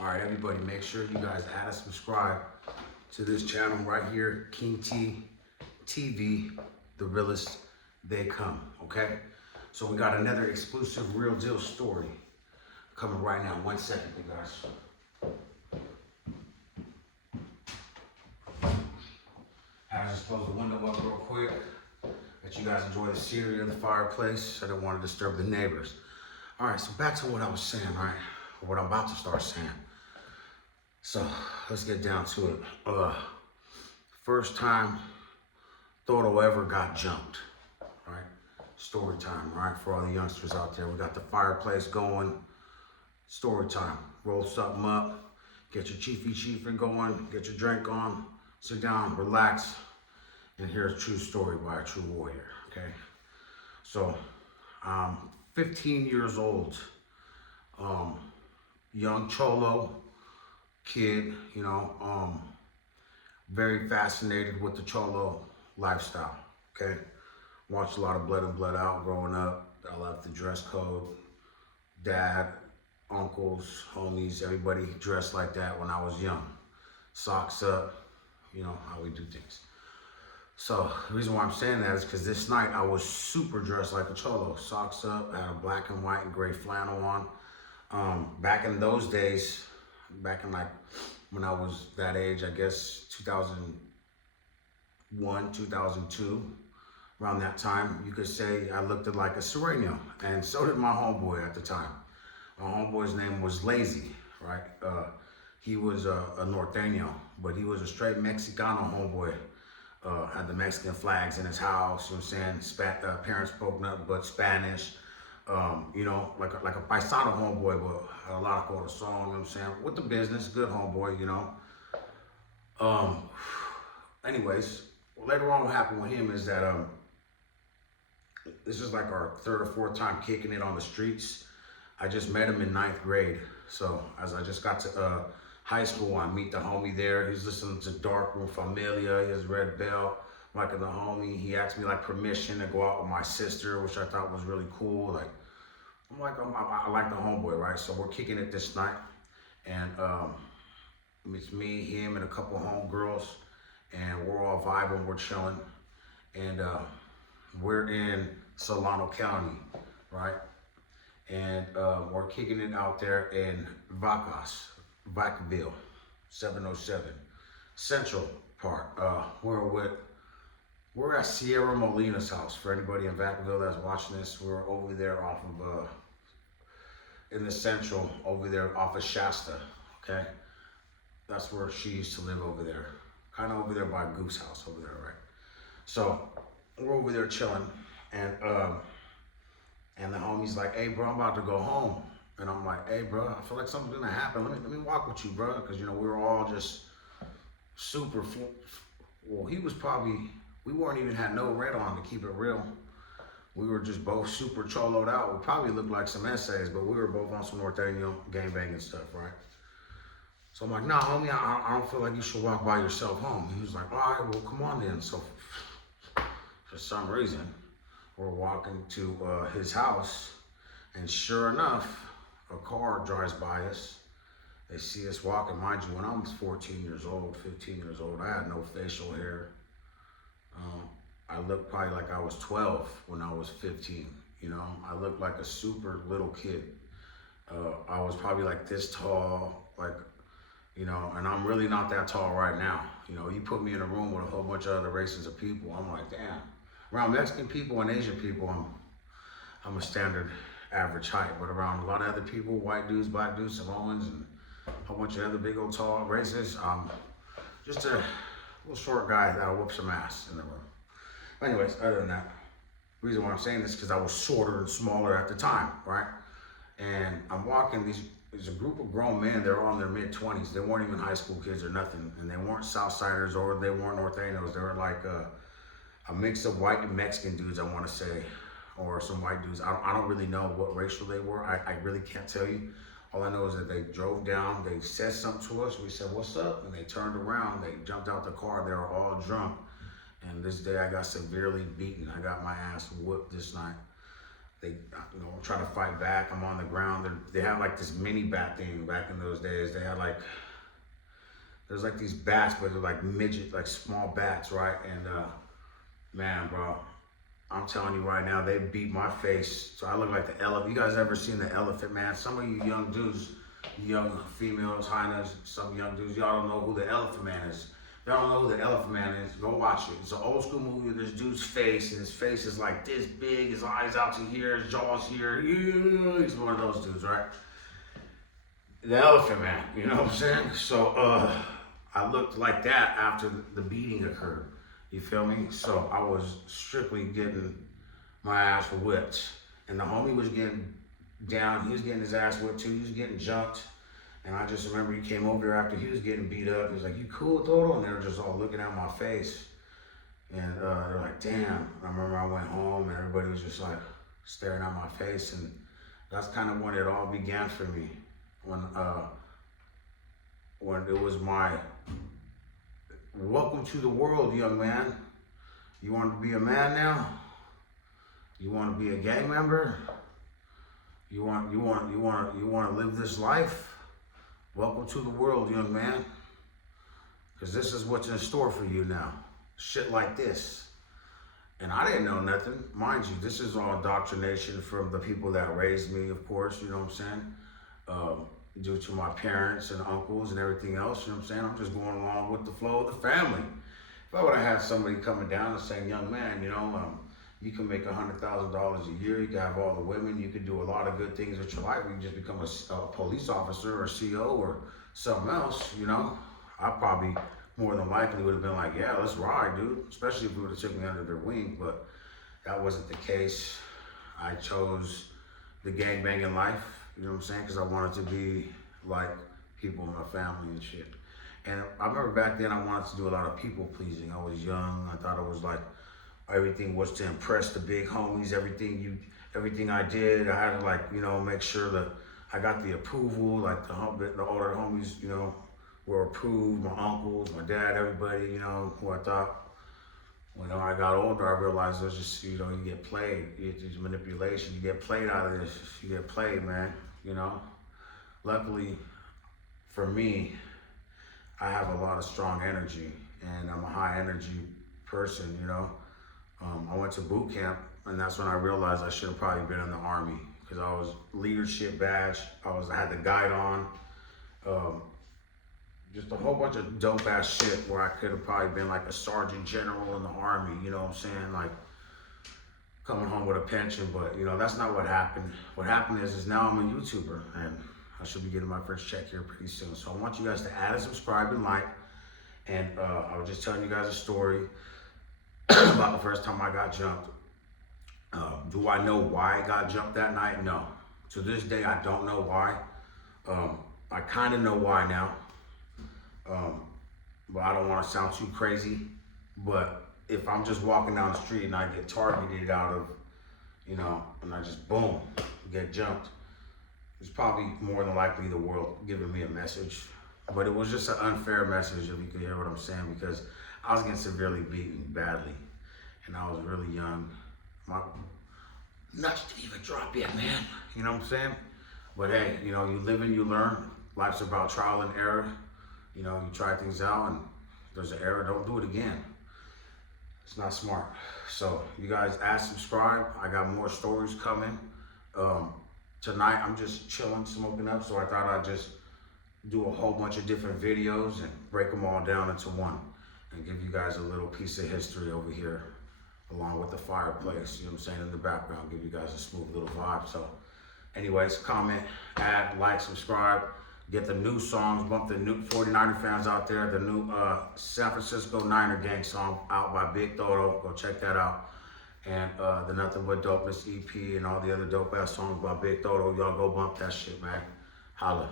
All right, everybody, make sure you guys add and subscribe to this channel right here, King T TV, the realest they come, okay? So we got another exclusive real deal story coming right now. 1 second, you guys. I just close the window up real quick. Let you guys enjoy the scenery of the fireplace. I don't want to disturb the neighbors. All right, so back to what I was saying, right? Or what I'm about to start saying. So let's get down to it. First time Thordo ever got jumped, right? Story time, right? For all the youngsters out there, we got the fireplace going. Story time. Roll something up, get your chiefy going, get your drink on, sit down, relax, and hear a true story by a true warrior, okay? So, 15 years old, young cholo kid, very fascinated with the cholo lifestyle, okay? Watched a lot of Blood and Blood Out growing up. I loved the dress code. Dad, uncles, homies, everybody dressed like that when I was young. Socks up, how we do things. So the reason why I'm saying that is because this night I was super dressed like a cholo. Socks up, had a black and white and gray flannel on. Back in those days, back in like when I was that age, I guess 2001, 2002, around that time, you could say I looked like a Sereno, and so did my homeboy at the time. My homeboy's name was Lazy, right? He was a norteño, but he was a straight Mexicano homeboy. Had the Mexican flags in his house, you know what I'm saying? Parents spoke nothing but Spanish. Like a paisano homeboy, but had a lot of corazon, you know what I'm saying? With the business, good homeboy, Anyways, later on what happened with him is that this is like our third or fourth time kicking it on the streets. I just met him in 9th grade. So as I just got to high school, I meet the homie there. He's listening to Dark Room Familia. He has red belt, liking the homie. He asked me like permission to go out with my sister, which I thought was really cool. Like, I like the homeboy, right? So we're kicking it this night. And it's me, him, and a couple homegirls. And we're all vibing, we're chilling. And we're in Solano County, right? And we're kicking it out there in Vacaville, 707, Central Park. We're at Sierra Molina's house. For anybody in Vacaville that's watching this, we're over there off of, in the Central, over there off of Shasta, okay? That's where she used to live over there. Kind of over there by Goose House over there, right? So we're over there chilling, and the homie's like, "Hey, bro, I'm about to go home." And I'm like, "Hey, bro, I feel like something's gonna happen. Let me walk with you, bro." Because, we were all just super, well, we weren't even had no red on, to keep it real. We were just both super choloed out. We probably looked like some essays, but we were both on some norteño gangbanging stuff, right? So I'm like, "Nah, homie, I don't feel like you should walk by yourself home." He was like, "All right, well, come on then." So for some reason, we're walking to his house, and sure enough, a car drives by us. They see us walking. Mind you, when I was 14 years old, 15 years old, I had no facial hair. I looked probably like I was 12 when I was 15. I looked like a super little kid. I was probably like this tall, and I'm really not that tall right now. You put me in a room with a whole bunch of other races of people, I'm like, damn. Around Mexican people and Asian people, I'm a standard average height, but around a lot of other people, white dudes, black dudes, Samoans, and a whole bunch of other big old tall races, I'm just a little short guy that'll whoop some ass in the room. But anyways, other than that, the reason why I'm saying this is because I was shorter and smaller at the time, right? And I'm walking there's a group of grown men, they're all in their mid-20s. They weren't even high school kids or nothing, and they weren't Southsiders or they weren't Norteños. They were like a mix of white and Mexican dudes, I want to say, or some white dudes. I don't really know what racial they were. I really can't tell you. All I know is that they drove down, they said something to us. We said, "What's up?" And they turned around, they jumped out the car. They were all drunk. And this day I got severely beaten. I got my ass whooped this night. they, I'm trying to fight back. I'm on the ground. They have like this mini bat thing back in those days. They had like, there's like these bats, but they're like midget, like small bats, right? And man, bro, I'm telling you right now, they beat my face. So I look like the elephant. You guys ever seen the Elephant Man? Some of you young dudes, young females, hyenas, some young dudes, y'all don't know who the Elephant Man is. Y'all don't know who the Elephant Man is, go watch it. It's an old school movie with this dude's face, and his face is like this big, his eyes out to here, his jaws here. Yeah, he's one of those dudes, right? The Elephant Man, you know what I'm saying? So I looked like that after the beating occurred. You feel me? So I was strictly getting my ass whipped. And the homie was getting down, he was getting his ass whipped too, he was getting jumped. And I just remember he came over here after he was getting beat up. He was like, "You cool, Toto?" And they were just all looking at my face. And they're like, "Damn." I remember I went home and everybody was just like staring at my face. And that's kind of when it all began for me. When it was my, welcome to the world, young man. You want to be a man now? You want to be a gang member? You want to live this life? Welcome to the world, young man. Because this is what's in store for you now. Shit like this. And I didn't know nothing. Mind you, this is all indoctrination from the people that raised me, of course, you know what I'm saying? Due to my parents and uncles and everything else, you know what I'm saying? I'm just going along with the flow of the family. If I would have had somebody coming down and saying, "Young man, you know, you can make $100,000 a year, you can have all the women, you can do a lot of good things with your life, you can just become a police officer or CO or something else," you know, I probably more than likely would have been like, "Yeah, let's ride, dude," especially if we would have took me under their wing. But that wasn't the case. I chose the gangbanging life, you know what I'm saying, because I wanted to be like people in my family and shit. And I remember back then I wanted to do a lot of people pleasing. I was young. I thought it was like everything was to impress the big homies. Everything I did, I had to, like, you know, make sure that I got the approval. Like the older homies, you know, were approved. My uncles, my dad, everybody, you know, who I thought. When I got older, I realized it was just, you know, you get played. It's manipulation. You get played out of this. You get played, man. You know. Luckily, for me, I have a lot of strong energy, and I'm a high energy person, you know. I went to boot camp, and that's when I realized I should have probably been in the Army, because I was leadership badge. I had the guide on, just a whole bunch of dope ass shit where I could have probably been like a sergeant general in the Army, you know what I'm saying? Like coming home with a pension, but you know, that's not what happened. What happened is now I'm a YouTuber, and I should be getting my first check here pretty soon. So I want you guys to add and subscribe and like. And I was just telling you guys a story about the first time I got jumped. Do I know why I got jumped that night? No. To this day, I don't know why. I kind of know why now. But I don't want to sound too crazy. But if I'm just walking down the street and I get targeted out of, you know, and I just boom, get jumped, it's probably more than likely the world giving me a message. But it was just an unfair message, if you can hear what I'm saying, because I was getting severely beaten badly, and I was really young. My nuts didn't even drop yet, man. You know what I'm saying? But hey, you know, you live and you learn. Life's about trial and error. You know, you try things out, and if there's an error, don't do it again. It's not smart. So you guys add, subscribe. I got more stories coming. Tonight I'm just chilling, smoking up, so I thought I'd just do a whole bunch of different videos and break them all down into one and give you guys a little piece of history over here along with the fireplace, you know what I'm saying, in the background, give you guys a smooth little vibe. So anyways, comment, add, like, subscribe, get the new songs, bump the new 49er fans out there, the new San Francisco Niner Gang song out by Big Toto, go check that out. And the Nothing But Dopeness EP and all the other dope ass songs by Big Toto, y'all go bump that shit, man. Holla.